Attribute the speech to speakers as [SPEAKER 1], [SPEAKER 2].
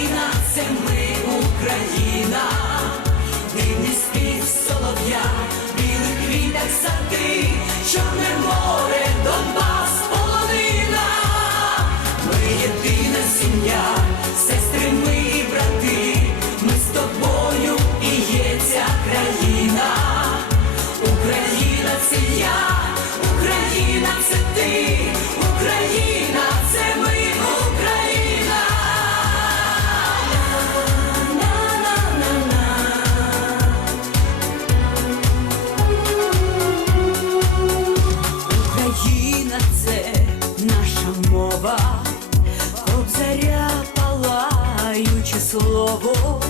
[SPEAKER 1] Україна, це ми Україна, дивний спів солов'я, білих квітах сади, чорне море. Слово,